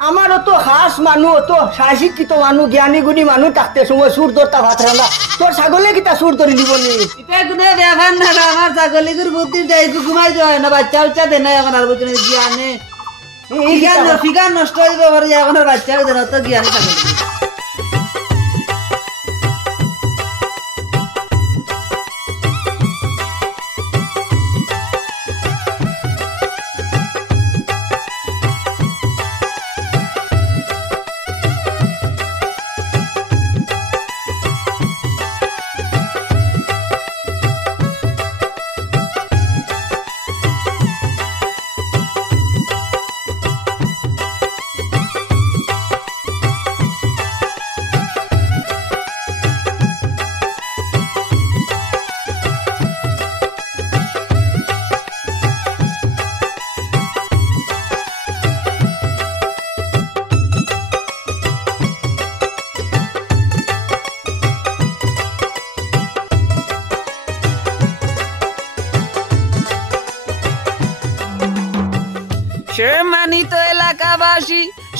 আমার তো খাস মানুষ তো সাহসিকৃত মানুষ জ্ঞানী গুণী মানুষ থাকতে সময় সুর ধরতা ভাত রান্না তোর ছাগলে কিতা সুর ধরে দিব নি এটা কোনো ব্যাপার না আমার ছাগলিগুর বুদ্ধি দেয় ঘুমাই যায় না বাচ্চা উচ্চা দেয় না এখন আর বুঝলি জ্ঞানে ফিগার নষ্ট হয়ে যাবে পারে এখন আর বাচ্চা দেয় না তো জ্ঞানে ছাগল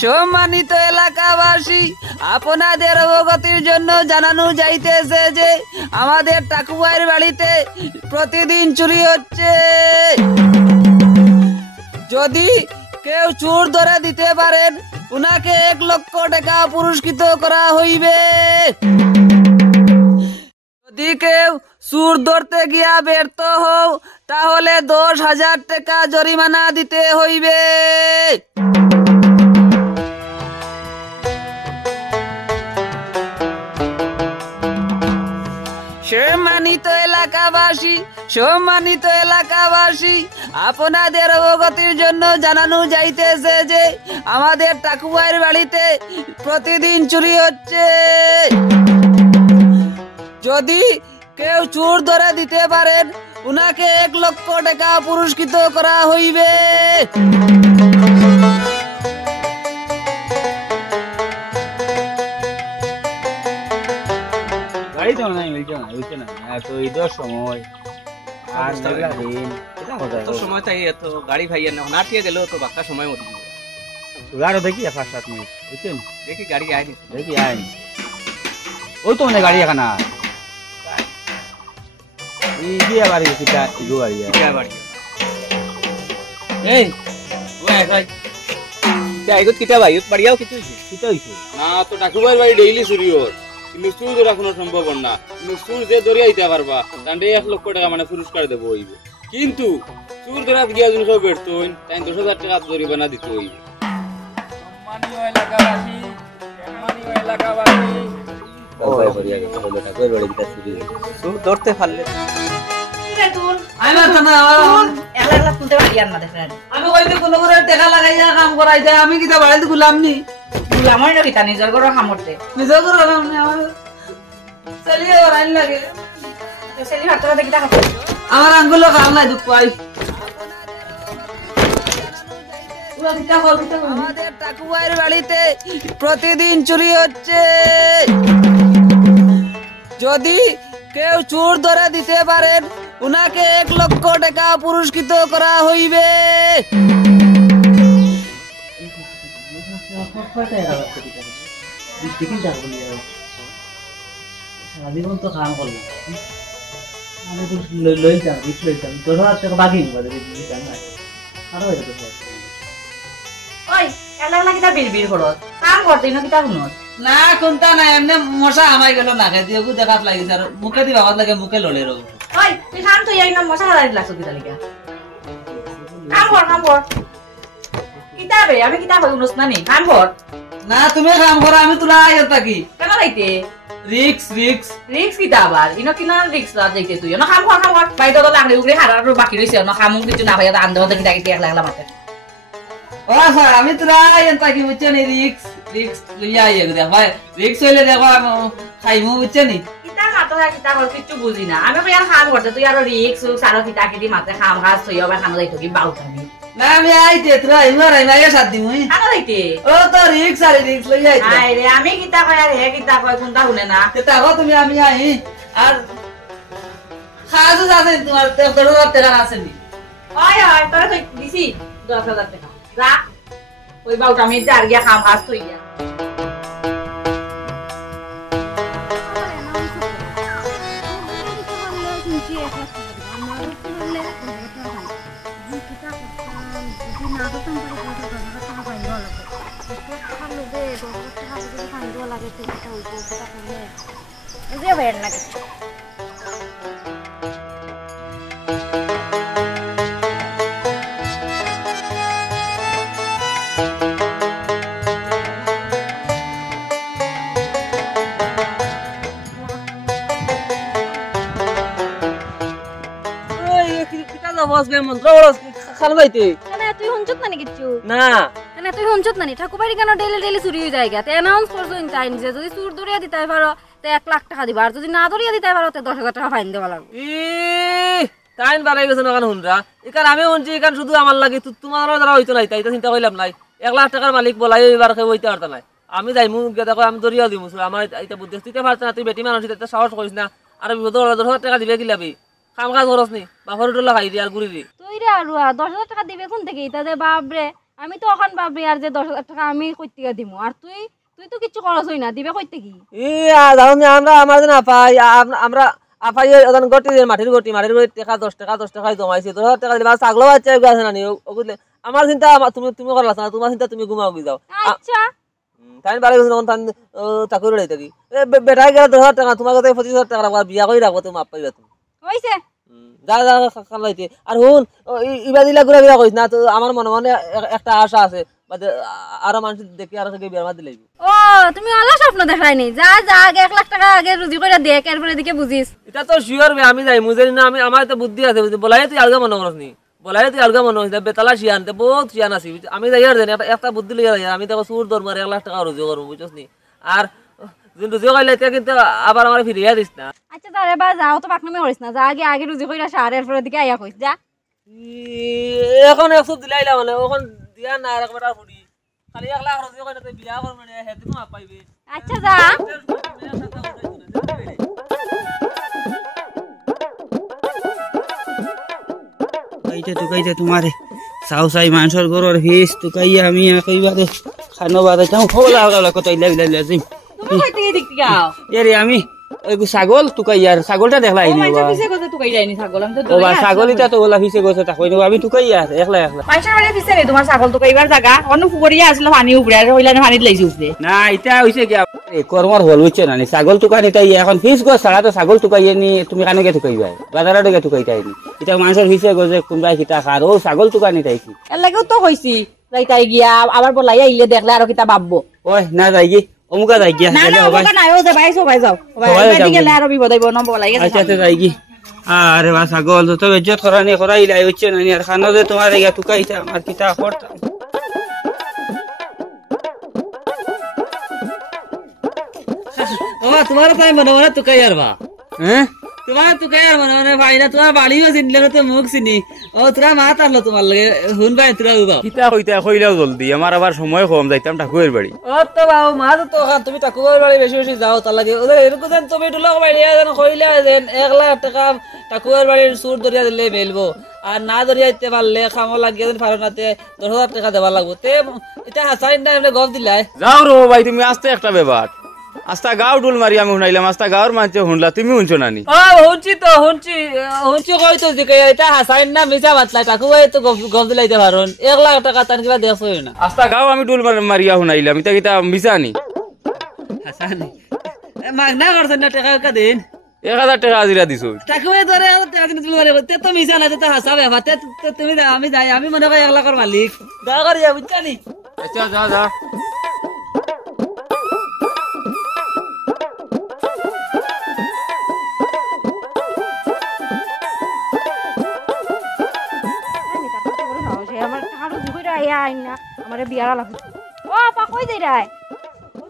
সম্মানিত এলাকাবাসী আপনাদের অবগতির জন্য জানানো যাইতেছে যে আমাদের টাকুয়ার বাড়িতে প্রতিদিন চুরি হচ্ছে। যদি কেউ চোর ধরে দিতে পারেন উনাকে 1 লক্ষ টাকা পুরস্কৃত করা হইবে। যদি কেউ চোর ধরতে গিয়া ব্যর্থ হও তাহলে 10,000 টাকা জরিমানা দিতে হইবে। সম্মানিত এলাকাবাসী আপনাদের অবগতির জন্য জানানো যাইতেছে যে আমাদের টাকুয়ার বাড়িতে প্রতিদিন চুরি হচ্ছে। যদি কেউ চোর ধরে দিতে পারেন উনাকে 1 লক্ষ টাকা পুরস্কৃত করা হইবে। গাড়ি তো নাই হইছে না তো ঈদের সময় আর দিন সময় তাই এত গাড়ি ভাইয়া না ঠিক গেলেও তো বাক্কা সময় মতো আরো দেখি 5-7 মিনিট বুঝছেন দেখি গাড়ি আয়নি ওই তো মানে গাড়ি এখানে এই বাড়ি কিটা ইগো বাড়ি এই ওই ভাই আইগত কিটা ভাই বাড়িয়াও কিছু হইছে না তো টাকুবার বাড়ি ডেইলি চুরি হর কিন্তু চুর ধরা কোনো সম্ভব না কিন্তু চুর যে ধরে আইতে পারবা তান্ডে 1 লক্ষ টাকা মানে পুরস্কার দেবো হইবে কিন্তু চুর ধরা গিয়া যদি সব ব্যর্থ হইন তাই 10,000 টাকা জরিমানা দিতে হইবে। সম্মানীয় এলাকাবাসী চুর ধরতে পারলে আমি কিতা বাড়িতে গুলাম নি আমার কিতা নিজের ঘর সামর্থ্যে নিজের ঘর চলিয়ে আইন লাগে আমার আঙ্গুলো কাম নাই দুঃখ পাই আমাদের টাকুয়ার বাড়িতে প্রতিদিন চুরি হচ্ছে। যদি কেউ চোর ধরে দিতে পারেন উনাকে 1 লক্ষ টাকা পুরস্কৃত করা হইবে। সারাজীবন তো কাম করলাম আমি তো লইতাম 10,000 টাকা বাকি আরো ওই এলা কিতা বিড়বিড় করত কাম করতে না কিতা শুনত না কোনটা নাই এমনি মশা আমাই গেল না খাই দিও দেখাত লাগিছে আর মুখে দি বাবাত লাগে মুখে ললে রো ওই তুই কাম তো এই না মশা হারাই লাগছ কিতা লিগা কাম কর কিতা বে আমি কিতা কই উনস না নি কাম কর না তুমি কাম করো আমি তুলা আইত থাকি কেন লাইতে রিক্স কিতা আবার ইনো কিনা রিক্স লা যাইতে তুই না কাম কর বাইতো তো লাগলে উগরে হারার বাকি রইছে না কামু কিছু না ভাইয়া আন্দো কিতা কিতা লাগলা মাতে ও স্যার আমি তুলা আইত থাকি বুঝছেন রিক্স লইয়া আইয়া দেখ ভাই রিক্স হইলে দেখো খাইমু বুঝছেন কিতা মাথা কিতা কর কিছু বুঝি না আমি কই আর কাম করতে তুই আর রিক্স সারা কিতা কিদি মাতে কাম কাজ তুই আবার খানা যাইতো কি বাউতানি না আমি আইতে তুলা ইমার আইয়া সাথ দিমু খানা যাইতে ও তো রিক্স লইয়া আইতে আই রে আমি কিতা কই আর হে কিতা কই কোনটা শুনে না কিতা কও তুমি আমি আই আর খাজু আছে তোমার 10,000 টাকা আছে নি ওই তোরা তো দিছি 10,000 টাকা রাখ ওই বাউটা আমি যার গিয়া খাম খাস তুই গিয়া তুই হুনচত না কিছু না কেন তুই হুনচত না ঠাকুরবাড়ি কেন ডেলি ডেলি চুরি হয়ে যায় তে অ্যানাউন্স করছো টাইম যে যদি চুর ধরিয়া দিতে পারো তে 1 লাখ টাকা দিবা আর যদি না ধরিয়া দিতে পারো তে 10,000 টাকা ফাইন দেওয়া লাগবে টাইম বাড়াই গেছে না হুনরা এখান আমি শুনছি এখান শুধু আমার লাগে তোমার দ্বারা হইতো নাই তাই চিন্তা করলাম নাই 1 লাখ টাকার মালিক বলাই এবার হইতে পারত নাই আমি যাই মুখ দেখো আমি ধরিয়া দিব আমার এটা বুদ্ধি দিতে পারছ না তুই বেটি মানুষ এটা সাহস করিস না আর 10,000 টাকা দিবে কি লাভি কাম কাজ করস নি বাপর উঠলা খাই দি আর গুড়ি দি তুই রে আর 10,000 টাকা দিবে কোন থেকে ইতা দে বাপরে আমি তো ওখান ভাবি আর যে 10,000 টাকা আমি কই থেকে দিমু আর তুই তো কিছু খরচ হই না দিবে কই থেকে জানো আমরা আমার না পাই আমরা আপাই ওখান গটি মাটির গটি টাকা 10 টাকা জমাইছে 10,000 টাকা দিবা ছাগল বাচ্চা আছে না নি ওগুলে আমার চিন্তা তুমি করলা না তোমার চিন্তা তুমি ঘুমাও গি যাও আচ্ছা তাই বারে গেছে তখন তান চাকরি লই থাকি বেটাই গেলে 10,000 টাকা তোমার কাছে 25,000 টাকা রাখবা বিয়া কই রাখবো তুমি মাপ পাইবা তুমি হইছে যা যা খালাইতে আর হুন ইবা দিলা ঘুরা বিয়া কইছ না তো আমার মনে মনে একটা আশা আছে আরো মানুষ দেখি আর বিয়ার মা দিলাই ও তুমি আল্লাহ স্বপ্ন দেখাইনি যা যা আগে 1 লাখ টাকা আগে রুজি কইরা দেখ এরপরে দিকে বুঝিস এটা তো শিওর বে আমি যাই মুজেরি না আমি আমার তো বুদ্ধি আছে বলাই তুই আলগা মনে করছ নি বলাই তুই আলগা মনে হইছে বেতালা শিয়ান তে বহুত শিয়ান আছে আমি যাই আর দেন একটা বুদ্ধি লইয়া যাই আমি তো সুর দর মারে 1 লাখ টাকা রুজি করব বুঝছস নি আর যদি রুজি কইলে তে কিন্তু আবার আমারে ফিরিয়া দিস না আচ্ছা তারে বা যাও তো পাকনামে করিস না যা আগে রুজি কইরা সার এরপরে দিকে আইয়া কইস যা এখন 100 দিলাইলা মানে এখন দিয়া না আর একবার ফুড়ি খালি 1 লাখ রুজি কইলে তুই বিয়া করব না হেতে মা পাইবে আচ্ছা যা তুকাইতে তোমারে সাউসাই মানুষের গরুর ফিস তুকাইয়া আমি কইবারে খানো বাদে যাও হলা হলা কত ইলা ইলা জিম তুমি কই থেকে দেখতে গাও এরে আমি ওই ছাগল তুকাইয়ার ছাগলটা দেখলাই নি বাবা পিছে কত তুকাই যায়নি ছাগল আমি তো ও বা ছাগলিটা তো ওলা ফিসে গছে তা কইনো আমি তুকাইয়া একলা একলা পয়সা বাড়ি পিছে রে তোমার ছাগল তুকাইবার জায়গা অন্য পুকুরিয়া আসলে পানি উপরে আর হইলা পানি লাইছে উপরে না এটা হইছে কি কর্মর হল হচ্ছে না ছাগল তুকানি তাই এখন ফিস গছ ছাড়া তো ছাগল তুকাইয়ে নি তুমি কানে তুকাইবা বাজারে ডেকে তুকাইতাই নি এটা মানুষের ফিসে গছে কোনবাই কিতা খার ও ছাগল তুকানি তাইছি এর লাগেও তো হইছি যাইতাই গিয়া আবার বলাইয়া ইলে দেখলে আর কিতা ভাববো ওই না যাই কি অমুকা যাই গিয়া না না ওটা নাই ও যাবাই সবাই যাও সবাই গেলে আর বিপদ হইব না বলাই গেছে আচ্ছা যাই কি আরে বা ছাগল তো ইজ্জত করানি করাইলাই হচ্ছে না আর খানো যে তোমার ইয়া তুকাইতা আমার কিতা করতাম বাবা তোমার তাই মনে মনে তুকাই আর বা হ্যাঁ তোমার তুকাই আর মনে মনে ভাই না তোমার বাড়িও চিনলে তো মুখ চিনি ও তোরা মা তারলো তোমার লাগে হুন ভাই তোরা উবা কিতা কইতা কইলাও জলদি আমার আবার সময় কম যাইতাম ঠাকুরের বাড়ি ও তো বাবু মা তো তুমি ঠাকুরের বাড়ি বেশি বেশি যাও তার লাগে ওদের এরকম যেন তুমি ঢুলাক বাড়িয়া যেন কইলা যেন 1 লাখ টাকা ঠাকুরের বাড়ির সুর ধরিয়া দিলে মেলবো আর না ধরিয়া দিতে পারলে খামো লাগিয়ে যেন ফারনাতে 10,000 টাকা দেওয়া লাগবো তে এটা হাসাইন না এমনি গপ দিলাই যাও রো ভাই তুমি আস্তে একটা ব্যাপার আস্তা গাও ডুল মারি আমি শুনাইলাম আস্তা গাওর মানুষ শুনলা তুমি শুনছো নানি হুনছি কই তো দিকে এটা হাসাইন না মিছা বাতলাই ঠাকুর তো গপ দিলাইতে পারুন 1 লাখ টাকা তান কিবা দেখছই না আস্তা গাও আমি ডুল মারিয়া শুনাইলাম এটা কিতা মিছা নি হাসানি মাগনা করছেন না টাকা কা দিন 1,000 টাকা আজিরা দিছো টাকুয়ে ধরে টাকা দিন তুলে মারে তে তো মিছা না তে হাসা ব্যাপার তে তুমি আমি যাই আমি মনে করি 1 লাখের মালিক দা করিয়া বুঝছানি আচ্ছা যা যা আমার টাকা রুজি কইরা আইয়া আইন না আমারে বিয়ারা লাগবে ও আপা কই যাই রাই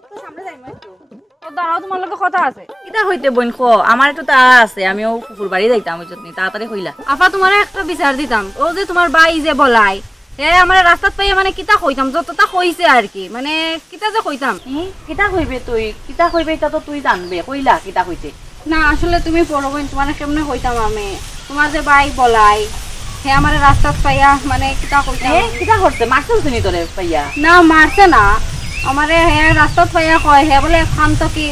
তো সামনে যাই মই তো ও দাঁড়াও তোমার লগে কথা আছে কিতা হইতে বইন খো আমার তো তাড়া আছে আমিও পুকুর বাড়ি যাইতাম ওই জন্য তাড়াতাড়ি কইলা আপা তোমার একটা বিচার দিতাম ও যে তোমার বাই যে বলাই আমার রাস্তাত পাইয়া মানে কিতা কইতাম যতটা কইছে আর কি মানে কিতা যে কইতাম কিতা কইবে তুই কিতা কইবে এটা তো তুই জানবে কইলা কিতা কইতে না আসলে তুমি পড়ো বইন তোমার কেমনে কইতাম আমি তোমার যে বাই বলাই হে আমার রাস্তা পাইয়া মানে কিতা কইতা কিতা করছে মারছে তুমি তোরে পাইয়া না মারছে না আমারে হে রাস্তা পাইয়া কয় হে বলে খান তো কি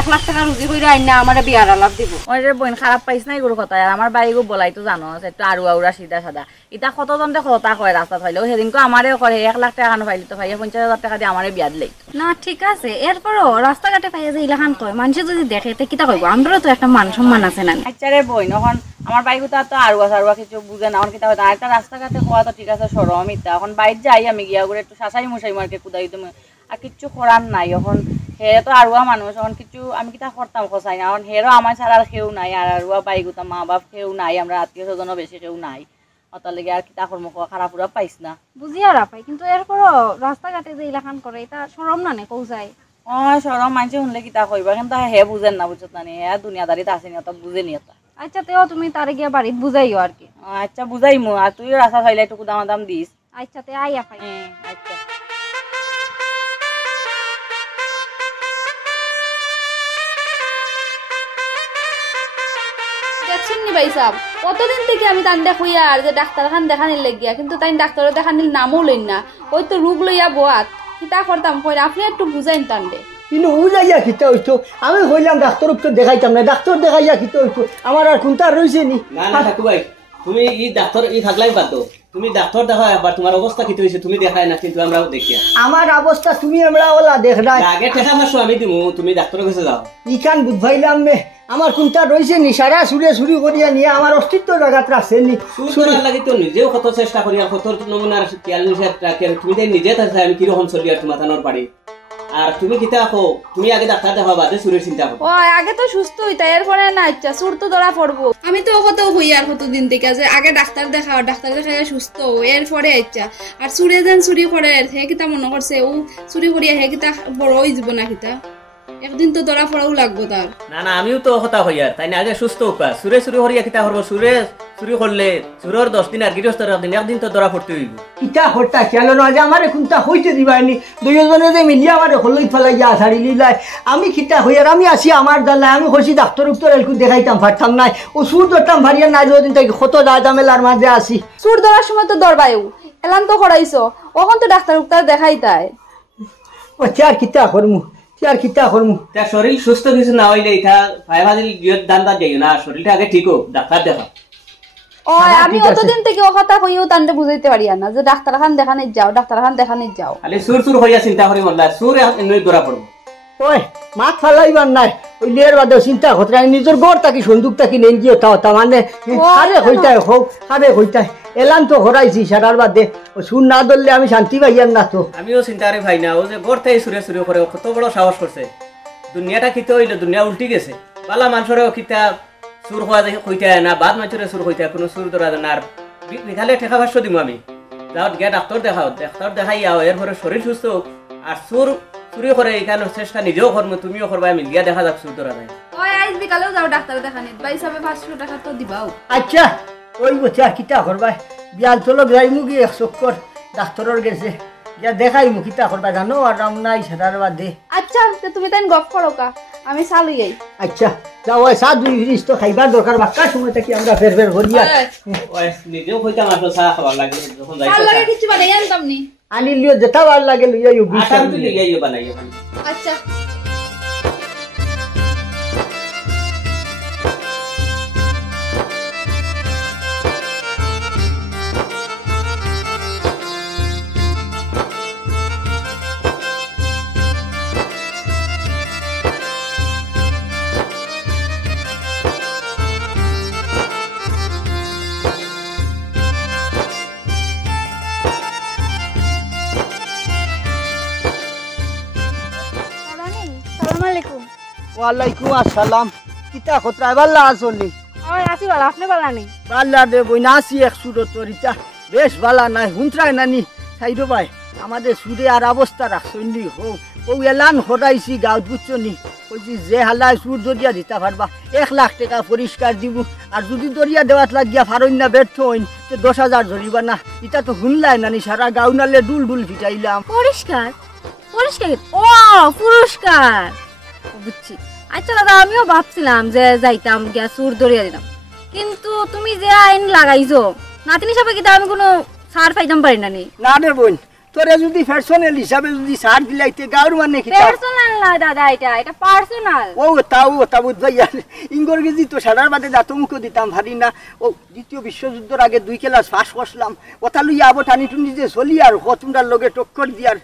1 লাখ টাকা রুজি কইরা আইনা আমারে বিয়ার আলাপ দিব ওই যে বোন খারাপ পাইছ না এগুলো কথা আর আমার বাড়িগো বলাই তো জানো একটু আরু আউরা সিধা সাদা এটা কতজন দেখো কথা কয় রাস্তা পাইলেও সেদিনকে আমারে করে 1 লাখ টাকা কেন পাইলি তো ভাইয়া 50,000 টাকা দিয়ে আমারে বিয়া দিলে না ঠিক আছে এরপরও রাস্তাঘাটে পাইয়া যে ইলাখান কয় মানুষ যদি দেখে তে কিতা কইব আমরাও তো একটা মান সম্মান আছে না আচ্ছা রে বোন এখন আমার বাইকও তো আরুয়া সারুয়া কিছু বুঝে না কিতা হয় একটা রাস্তাঘাটে হওয়া তো ঠিক আছে সরম ইতা এখন বাইর যাই আমি গিয়া করে একটু শাসাই মশাই মার্কে কুদাই তুমি আর কিচ্ছু করার নাই এখন হে তো আরুয়া মানুষ এখন কিছু আমি কিতা করতাম খসাই না এখন হেরও আমার ছাড়া আর কেউ নাই আর আরুয়া বাইগুতা মা বাপ কেউ নাই আমরা আত্মীয় স্বজনও বেশি কেউ নাই অতার লেগে আর কিতা কর্ম খারাপ পুরা পাইস না বুঝিয়া রাপাই কিন্তু এরপরও রাস্তাঘাটে যে ইলাখান করে এটা শরম না নে কৌ যায় সরম মানুষে শুনলে কিতা কইবা কিন্তু হে বুঝেন না বুঝত না হে দুনিয়াদারিত আছে নি অত বুঝে নি এটা আচ্ছা তেও তুমি তারে গিয়া বাড়িত বুঝাইও আর কি আচ্ছা বুঝাইমু আর তুই রাস্তা খাইলে একটু দাম দিস আচ্ছা তে আইয়া পাই আচ্ছা দেখছেন নি ভাই সাহেব কতদিন থেকে আমি তান দেখুইয়া আর যে ডাক্তারখান দেখানির লাগিয়া কিন্তু তাই ডাক্তারও দেখানির নামও লইন না ওই তো রোগ লইয়া বোয়াত কিতা করতাম কই আপনি একটু বুঝাইন তান্ডে কিন্তু উজাইয়া খিতে হইতো আমি কইলাম ডাক্তারক তো দেখাইতাম না ডাক্তার দেখাইয়া খিতে হইতো আমার আর কোনটা রইছে নি না না ঠাকুর ভাই তুমি ই ডাক্তার ই থাকলাই বাতো তুমি ডাক্তার দেখা একবার তোমার অবস্থা কি হইছে তুমি দেখাই না কিন্তু আমরাও দেখিয়া আমার অবস্থা তুমি আমরা ওলা দেখ নাই আগে টাকা মাসো আমি দিমু তুমি ডাক্তারের কাছে যাও ইখান বুঝাইলাম মে আমার কোনটা রইছে নি সারা সুরে সুরি করিয়া নিয়ে আমার অস্তিত্ব জায়গাত রাখছে নি সুরে লাগি তো নিজেও কত চেষ্টা করি আর কত নমুনার খেয়াল নিষেধ রাখে তুমি তাই নিজে তাই আমি কিরকম চলি আর তোমার থানোর বাড়ি আর তুমি কিতা কো তুমি আগে ডাক্তার দেখাও বাদে সুরের চিন্তা করো ও আগে তো সুস্থ হইতা এরপরে না আচ্ছা সুর তো ধরা পড়বো আমি তো ওকতেও হই আর কতদিন থেকে যে আগে ডাক্তার দেখাও ডাক্তার দেখাইয়া সুস্থ এরপরে আচ্ছা আর সুরে যেন চুরি করে হে কিতা মনে করছে ও চুরি করিয়া হে কিতা বড় হয়ে যাব না কিতা একদিন তো ধরা পড়াও লাগবো তার না না আমিও তো কথা হই আর তাই না আগে সুস্থ হোকা সুরে সুরে হরিয়া কিতা করবো সুরে চুরি করলে সুরের 10 দিন আর গৃহস্থর দিন একদিন তো ধরা পড়তে হইব ইটা হরতা খেয়াল না যে আমারে কোনটা হইতে দিবানি দুইজনে যে মিলিয়া আমারে হলই ফেলাইয়া ছাড়ি লিলাই আমি খিতা হইয়ার আমি আসি আমার দালা আমি কইছি ডাক্তার উত্তর এলকু দেখাইতাম পারতাম নাই ও সুর ধরতাম ভারিয়া না যদিন তাই কত দাদামেলার মাঝে আসি সুর ধরার সময় তো দরবায়ু এলান তো করাইছো ওখন তো ডাক্তার উক্তার দেখাইতাই ও চার কিতা করমু আর কিতা করমু তা শরীর সুস্থ কিছু না হইলে এটা ভাই ভাজিল দান্দা যাইও না শরীরটা আগে ঠিক হোক ডাক্তার দেখা ও আমি অতদিন থেকে ও কথা কইও তান্ডে বুঝাইতে পারি না যে ডাক্তারখান দেখানে যাও ডাক্তারখান দেখানে যাও খালি সুর সুর হইয়া চিন্তা করি মল্লা সুর এমনি ধরা পড়বো ওই মাত ফালাইবার নাই ওই লিয়ের বাদে চিন্তা করতে নিজের গড় তাকি সন্দুক তাকি নেই গিয়ে তা মানে হারে হইতাই হোক হারে হইতাই এলান তো হরাইছি সারার বাদে ও সুর না ধরলে আমি শান্তি পাইয়ার না তো আমিও চিন্তা করি ভাই না ও যে গড় থেকে সুরে সুরে করে কত বড় সাহস করছে দুনিয়াটা কিতে হইলে দুনিয়া উল্টি গেছে বালা মানুষেরও কিতা সুর হওয়া হইতে না বাদ মানুষের সুর হইতে কোনো সুর ধরা না আর বিকালে ঠেকা ভাষ্য দিব আমি যাও গিয়া ডাক্তার দেখাও ডাক্তার দেখাই আও এরপরে শরীর সুস্থ হোক আর সুর চুরি করে এখানে চেষ্টা নিজেও করবো তুমিও করবা আমি গিয়া দেখা যাক সুর ধরা নাই ওই আইজ বিকালেও যাও ডাক্তার দেখানে ভাই সাহেব 500 টাকা তো দিবাও আচ্ছা ওই বলছে আর কিতা করবা বিয়াল চলো যাইমু গিয়ে 1 চক্কর ডাক্তারের গেছে গিয়া দেখাইমু কিতা করবা জানো আর রাম নাই সারার বাদে আচ্ছা তো তুমি তাই গপ করো কা আমি চালু যাই আচ্ছা যাও ওই সাত দুই জিনিস তো খাইবার দরকার বাক্কা সময় থেকে আমরা ফের ফের করিয়া ওই নিজেও হইতাম আসলে চা খাবার লাগে যখন যাইতো চাল লাগে কিছু বানাই আনতাম নি আনি লিও যেটা ভাল লাগে লইয়াইও আটা তো লিয়াইও বানাইও আচ্ছা ওয়ালাইকুম আসসালাম কিতা খতরা বাল্লা আসলি ওই আসি বালা আপনি বালা নেই বাল্লা দে বইনা আসি এক সুরত তোরিতা বেশ বালা নাই হুন্ত্রাই নানি সাইডো ভাই আমাদের সুরে আর অবস্থা রাখছনি হোক ও এলান হরাইছি গাঁত বুঝছনি কইছি যে হালায় সুর দরিয়া দিতে পারবা 1 লাখ টাকা পরিষ্কার দিব আর যদি দরিয়া দেওয়াত লাগিয়া ফারইন না ব্যর্থ হইন তো 10,000 ধরিবা না এটা তো হুনলাই নানি সারা গাঁও নালে ডুল ডুল ফিটাইলাম পরিষ্কার পরিষ্কার ও পুরস্কার বুঝছি আচ্ছা দাদা আমিও ভাবছিলাম যে যাইতাম গিয়া সুর ধরিয়া দিতাম কিন্তু তুমি যে আইন লাগাইছো নাতিন হিসাবে কি আমি কোনো ছাড় পাইতাম পারি না নি? না রে বোন, তোরে যদি পার্সোনাল হিসাবে যদি ছাড় দিলাইতে গাঁর মানে কি পার্সোনাল না দাদা, এটা পার্সোনাল। ও তা বুঝবাই ইঙ্গর গেছি তো সারার বাদে দাঁতমুখও দিতাম ভারি না। ও দ্বিতীয় বিশ্বযুদ্ধের আগে 2 ক্লাস পাস করলাম, ওটা লইয়া আবো টানি টুনি যে চলি আর হতুমটার লগে টক্কর দিয়ার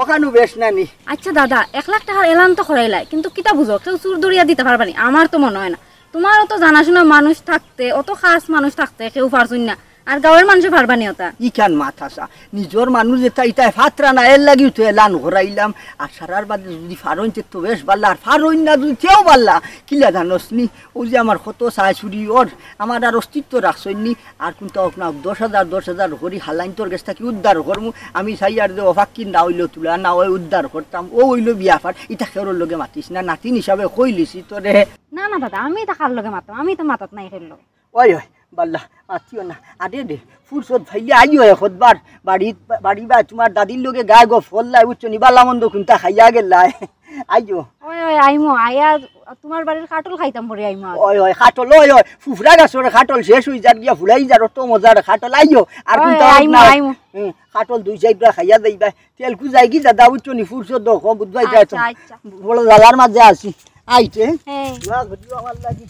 ওখানেও বেশ নানি। আচ্ছা দাদা, 1 লাখ টাকার এলান তো করাইলাই, কিন্তু কিতা বুঝো কেউ চুর দরিয়া দিতে পারবানি? আমার তো মনে হয় না। তোমারও তো জানাশোনা মানুষ থাকতে, অত খাস মানুষ থাকতে কেউ পারছুন না, আর গাঁয়ের মানুষে পারবানি ওটা। ই কেন মাথাসা নিজের মানুষ যেটা ইটাই ফাতরা না এর লাগিও তো এলান ঘরাইলাম। আর সারার বাদে যদি ফারইনতে তো বেশ পারলা, আর ফারইন না যদি কেউ পারলা কিলা জানোস নি? ও যে আমার কত চাই চুরি ওর আমার আর অস্তিত্ব রাখছনি। আর কিন্তু না 10,000 করি হালাইন তোর কাছ থেকে উদ্ধার করমু। আমি চাই আর যে অফাক্কি না হইল তুলা না ওই উদ্ধার করতাম। ও হইল বিয়া ফার, ইটা খেরোর লগে মাতিস না, নাতিন হিসাবে কইলিছি তোরে। না না দাদা, আমি টাকার লগে মাতাম, আমি তো মাতাত নাই খেললো। ওই বাল্লা আত্মীয় না আরে দে ফুরসত ভাইলে আইও এখতবার বাড়ি বা তোমার দাদির লোকে গায়ে গো ফললাই উচ্চ নি বালা মন্দ কিন্তু খাইয়া গেলাই আইও। ওই আইমো আইয়া তোমার বাড়ির কাটল খাইতাম পরে আইমো। ওই খাটল ওই ফুফরা গাছর খাটল শেষ হই যার গিয়া ফুলাই যার তো মজার খাটল আইও। আর কিন্তু আইমো খাটল 2-4 খাইয়া যাইবা তেল কু যাই কি দাদা উচ্চ নি ফুরসত দো বুঝবাই যাই তো বড় জালার মাঝে আছি আইতে। হ্যাঁ ঘটিও আমার লাগি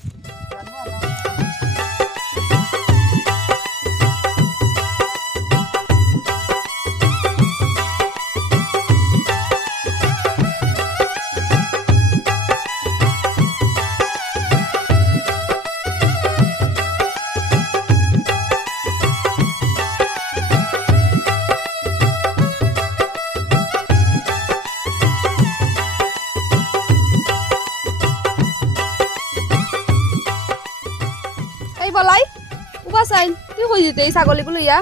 বলাই উবা চাইন তুই কই দিতে এই ছাগলগুলো ইয়া?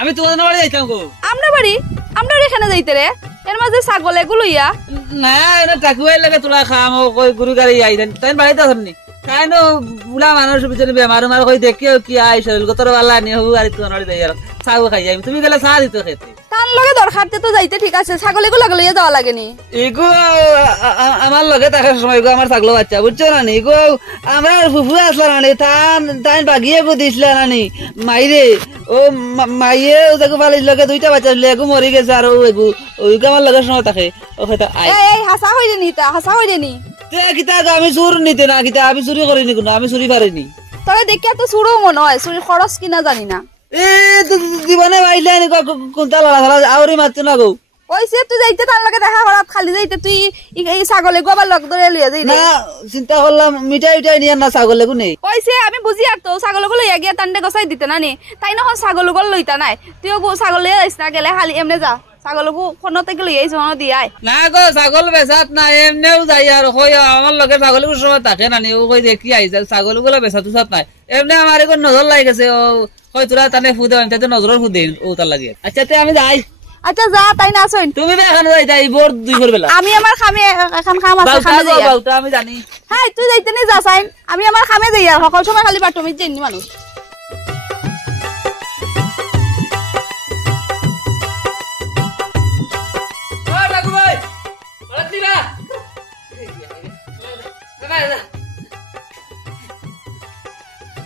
আমি তোমাদের বাড়ি যাইতাম গো। আমরা বাড়ি? আমরা এখানে যাইতে রে? এর মাঝে ছাগল এগুলো ইয়া? না এটা টাকুয়াই লাগে তোলা খাম কই গুরু গাড়ি আইতেন তাই বাড়িতে আসেননি কেন? বুড়া মানুষ পিছনে বেমার মার কই দেখিও কি আই শরীর গতর বালা নিয়ে হবু গাড়ি তোমার বাড়ি যাই আর চাও খাই যাই। তুমি গেলে চা দিত খেতে তার লগে দরকারতে তো যাইতে ঠিক আছে, ছাগল এগুলো লইয়া যাওয়া লাগেনি? এগো আমার লগে থাকার সময় গো আমার ছাগল বাচ্চা বুঝছো না নি গো? আমরা ফুফু আসলা নানি তাই বাগিয়ে গো দিছিল নানি মাইরে ও মাইয়ে ও দেখো পালিস লগে 2টা বাচ্চা ছিল, এগো মরি গেছে আর ওইগো আমার লগের সময় থাকে ও খেতে আই। এই হাসা হইরে নি তা হাসা হইরে নি তে কিতা আমি চুর নিতে না কিতা আমি চুরি করিনি কোনো, আমি চুরি পারিনি। তবে দেখিয়া তো চুরও মনে হয়, চুরি খরচ কিনা জানি না। এ জীবনে বাইলে কোনটা লড়া আউরি মারতো না গো। ওইসে তুই যাইতে তার লগে দেখা করাত খালি যাইতে তুই এই ছাগলে গোবার লগ ধরে লইয়া যাই না চিন্তা করলাম মিঠাই নিয়ে না ছাগলে গো নেই। ওইসে আমি বুঝি আর তো ছাগলগুলো লইয়া গিয়া তান্ডে গছাই দিতে না নি, তাই না ছাগলগুলো লইতা নাই তুইও ছাগল লইয়া যাইস না, গেলে খালি এমনে যা ছাগলগু ফোনতে গেলে এই জন্য দিয়াই না গো। ছাগল বেচাত না এমনেও যাই আর কই আমার লগে ছাগলগুলো সময় থাকে না নি, ও কই দেখি আই যায় ছাগলগুলো বেচা তুসাত নাই এমনি আমার এখন নজর লাগে গেছে। ও কই তোরা তানে ফুদে তাতে নজরের ফুদে ও তার লাগে। আচ্ছা তে আমি যাই। আচ্ছা যা তাই না আসেন তুমি এখন যাইতা এই ভোর 2 বেলা। আমি আমার খামে এখন খাম আছে খামে যাই বাউটা আমি জানি। হ্যাঁ তুই যাইতে নি যা সাইন, আমি আমার খামে যাই আর সকল সময় খালি বাটমি জেনি মানুষ। ও লাগু ভাই বলতি না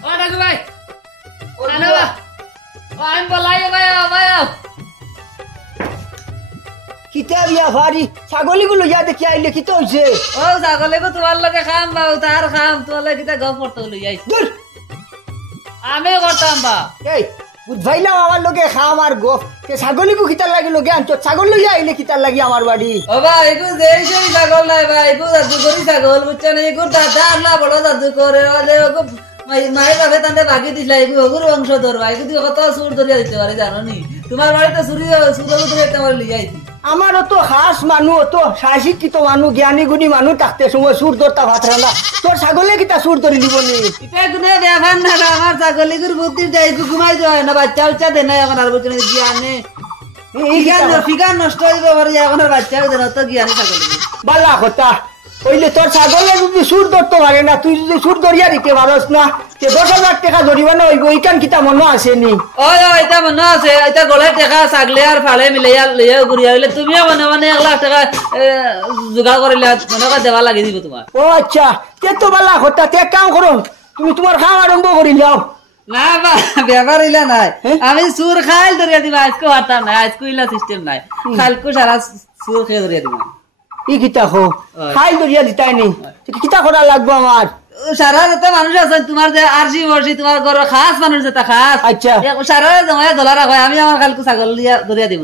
ও লাগু ভাই ও আলো ও আমি বলাই ভাই ভাই কিতা বিয়া ভারি ছাগলগুলো যা দেখি আইলে কি তো হইছে? ও ছাগলে গো তোমার লগে খাম বাউ তার খাম তোলে কিতা গপ করতে লই আইছ দূর আমি করতাম বা এই বুঝাইলাম আমার লগে খাম আর গোফ কে ছাগলগু কিতা লাগি লগে আনছো ছাগল লইয়া আইলে কিতা লাগি আমার বাড়ি? ও ভাই এগু যেই সেই ছাগল নাই ভাই এগু জাদু করি ছাগল বুঝছ না এগু দাদা না বড় জাদু করে ওলে ওগু মাই ভাবে তান্ডে বাকি দিছলা এগু ওগুর বংশ ধরবা এগু তুই কত সুর ধরিয়া দিতে পারে জানো নি? তোমার বাড়িতে সুরি সুরগু ধরে তোমার লই আইছি। আমার তো খাস মানুষ তো সাহসিকিত মানুষ জ্ঞানী গুণী মানুষ থাকতে সময় সুর ধরতা ভাতরা না, তোর ছাগলে কিতা সুর ধরি দিব নি? এটা গুনে ব্যাপার না আমার ছাগলে গুর বুদ্ধি যাই ঘুমাই যায় না বাচ্চা উচ্চা দেন না এখন আর বুঝছেন জ্ঞানে ফিগার নষ্ট হইব পারে এখন আর বাচ্চা দেন তো জ্ঞানে ছাগলে বালা কথা কইলে তোর ছাগলে যদি সুর ধরতে পারে না তুই যদি সুর ধরিয়া দিতে পারস না তে 10,000 টাকা জরিমানা হইব এইখান কিতা মনে আসেনি? ওই এটা মনে আছে এটা গলায় টাকা ছাগলে আর ফালে মিলাইয়া লইয়া ঘুরিয়া হইলে তুমিও মনে 1 লাখ টাকা জোগাড় করিলে মনে দেওয়া লাগি দিব তোমার। ও আচ্ছা তে তো বালা কথা তে কাম করো তুমি তোমার খাওয়া আরম্ভ করি যাও না বা ব্যাপার ইলা নাই আমি সুর খাইল ধরিয়া দিবা আজকে হাতা নাই আজকে ইলা সিস্টেম নাই কালকে সারা সুর খেয়ে ধরিয়া দিবা ই কিতা খো খাইল দরিয়া দিতাই নি কিতা করা লাগবো আমার সারা যত মানুষ আছে তোমার যে আরসি বর্ষি তোমার ঘর খাস মানুষ যেটা খাস আচ্ছা সারা জমায় ডলার রাখো আমি আমার কালকে ছাগল দিয়া ধরিয়া দিব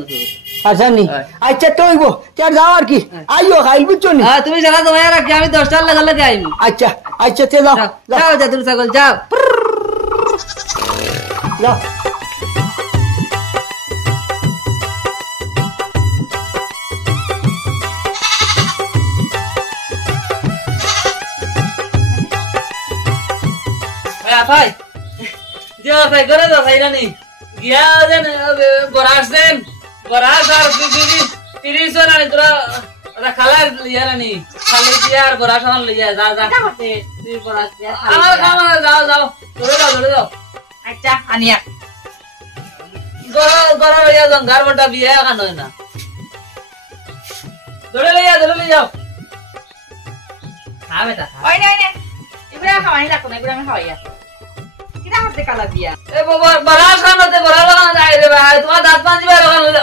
আচ্ছা নি আচ্ছা তো হইব তার যাও আর কি আইও খাইল বুঝছো নি তুমি সারা জমায় রাখি আমি 10টার লাগে আইম আচ্ছা আচ্ছা তে যাও যাও যা তুমি ছাগল যাও যাও ভাই যে ভাই করে দাও ভাই রানি গিয়া দেন বরাস দেন বরাস আর 30 জন আর তোরা খালা লিয়া রানি খালি দিয়া আর বরাস আন লিয়া যা যা তুই বরাস দিয়া আমার খাওয়া যাও যাও ধরে দাও আচ্ছা আনিয়া গরম লইয়া জঙ্গার বটা বিয়া কান হয় না ধরে লইয়া খা বেটা ওই নে ইবরা খাওয়াই লাগতো না ইবরা আমি খাওয়াইয়া কিরা হাতে কালা দিয়া এ বাবা বরাস খানতে বরাস লাগান যায় রে ভাই তোমার দাঁত পাঁচ বার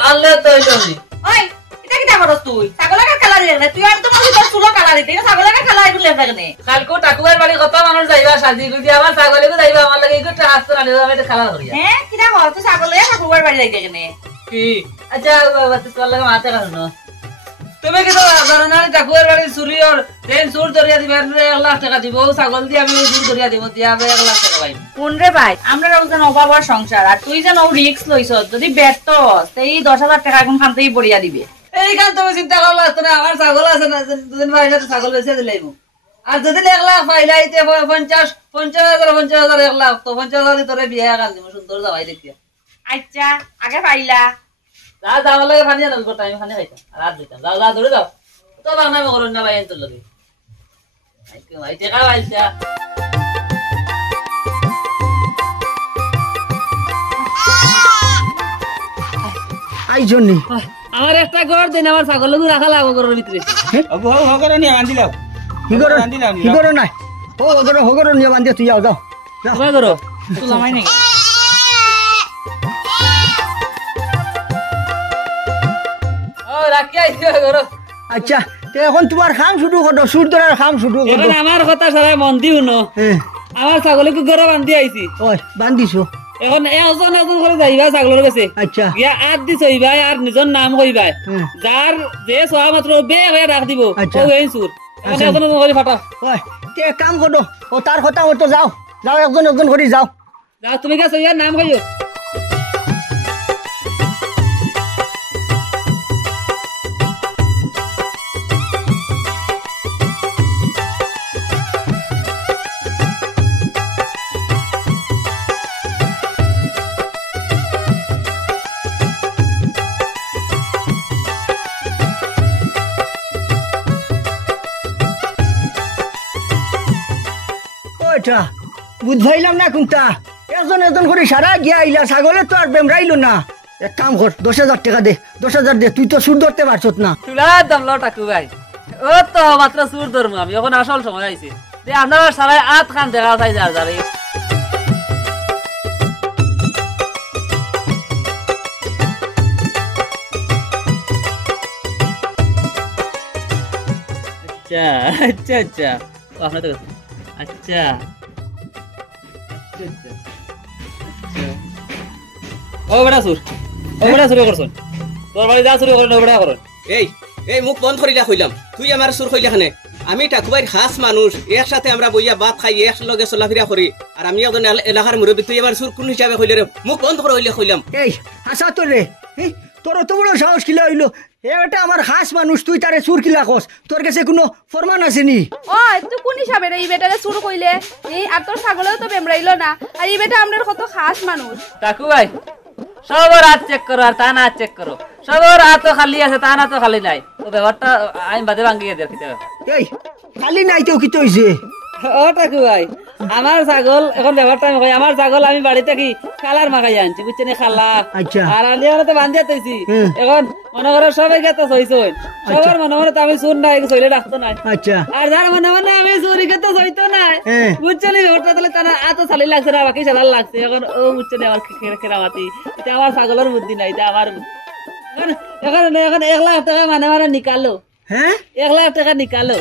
আনলে তো হইলনি ওই এটা কিটা করছ তুই ছাগলের কালা দিয়া না তুই আর তো মনে তোর চুলো কালা দিতে ছাগলের কালা দিলে লাগনে কালকো টাকুয়ার বাড়ি কত মানুষ যাইবা সাজি গুজি আমার ছাগলেকে যাইবা আমার লাগে একটু হাসতে না দিবা আমি খালা ধরিয়া হ্যাঁ কিটা কর তুই ছাগলের ঠাকুরবার বাড়ি যাইতে কেনে কি আচ্ছা বাবা তোর লাগে মাথা কানো তুমি কি তো জানো না টাকুয়ার বাড়ি চুরি আর দেন চুর ধরিয়া দিবা 1 লাখ টাকা দিব ছাগল দিয়ে আমি চুর ধরিয়া দিব দিয়া 1 লাখ টাকা পাইব কোন রে ভাই আমরা রোজন অভাবর সংসার আর তুই যেন রিস্ক লইছ যদি ব্যর্থস এই 10,000 টাকা এখন খানতেই পড়িয়া দিবে এইখান তুমি চিন্তা করলা না আমার ছাগল আছে না দুদিন পাইলে তো ছাগল বেঁচে দিলাইব আর যদি 1 লাখ পাইলাইতে 50,000 1 লাখ তো 50,000 তোরে বিয়া কাল দিব সুন্দর যাওয়াই দেখিয়া আচ্ছা আগে পাইলা যা যাওয়ার লাগে পানি আনবো টাইম খানি খাইতাম রাত দিতাম যাও যা ধরে যাও তো বাংলা আমি করুন না ভাই তোর লগে ভাই টেকা পাইছা আইছো নি আমার একটা ঘর দেন আমার ছাগল লগু রাখা লাগো ঘরের ভিতরে আবু হাও হাও করে নিয়ে বান্ধি লাও কি করো নাই ও করো নিয়ে বান্ধি তুই যাও যাও কি করো তুই লামাই নাকি ও রাখি আইছো ঘর আচ্ছা তে এখন তোমার খাম শুরু করো সুর ধরার খাম শুরু করো এখন আমার কথা সারা মন দিও ন আমার ছাগলকে ঘর বান্ধি আইছি ওই বান্ধিছো এখন এজন করে যাইবা ছাগলের কাছে আচ্ছা গিয়া আট দিছ হইবা আর নিজের নাম কইবা যার যে সোয়া মাত্র বে হয়ে রাখ দিব ও এই সুর এখন এজন করে ফাটা ওই তে কাম করো ও তার কথা মতো যাও যাও একজন করে যাও যা তুমি কাছে ইয়ার নাম কইও বুঝাইলাম না কোনটা একজন করে সারা গিয়া আইলা ছাগলে তো আর বেমরাইলো না এক কাম কর 10,000 টাকা দে 10,000 দে তুই তো সুর ধরতে পারছত না তুলা দাম লো টাকু ভাই ও তো মাত্র সুর ধরমু আমি এখন আসল সময় আইছে যে আপনারা সবাই আত খান দেখা চাই যার যারে আচ্ছা আচ্ছা আপনার তো আচ্ছা ও বড়া সুর করছন তোর বাড়ি যা শুরু করে বড়া করন এই মুখ বন্ধ করিলা কইলাম তুই আমার সুর কইলা খানে আমি টাকুবাইর খাস মানুষ একসাথে আমরা বইয়া ভাত খাই এক লগে চলাফেরা করি আর আমি একজন এলাকার মুরব্বী তুই আমার সুর কোন হিসাবে কইলে রে মুখ বন্ধ করে হইলে কইলাম এই হাসা তোর রে তোর তো বড় সাহস কিলা হইলো এটা আমার খাস মানুষ তুই তারে সুর কিলা কস তোর কাছে কোনো ফরমান আছে নি ওই তুই কোন হিসাবে রে এই বেটারে শুরু কইলে এই আর তোর ছাগলেও তো বেমরাইলো না আর এই বেটা আমরার কত খাস মানুষ কাকু ভাই সবার হাত চেক করো আর তা না চেক করো সবার হাত তো খালি আছে তা না তো খালি নাই তো ব্যাপারটা আমি বাদে ভাঙ্গিয়ে দেখি এই খালি নাই তো কি তো হইছে ও টাকু ভাই আমার ছাগল এখন ব্যাপারটা আমি কই আমার ছাগল আমি বাড়িতে কি খালার মাখাই আনছি বুঝছেন খালা আচ্ছা। আর আলিয়া তো বান্ধিয়া তৈছি এখন মনে করো সবাই গেতে সইছই সবার মনে মনে তো আমি শুন নাই সইলে ডাকতো নাই আচ্ছা আর যার মনে মনে আমি চুরি করতে সইতো নাই বুঝছেন ওটা তাহলে তারা এত চালি লাগছে না বাকি সালার লাগছে এখন ও বুঝছেন আমার খেরামাতি এটা আমার ছাগলের বুদ্ধি নাই এটা আমার এখন এখন 1 লাখ টাকা মানে নিকালো হ্যাঁ 1 লাখ টাকা নিকালো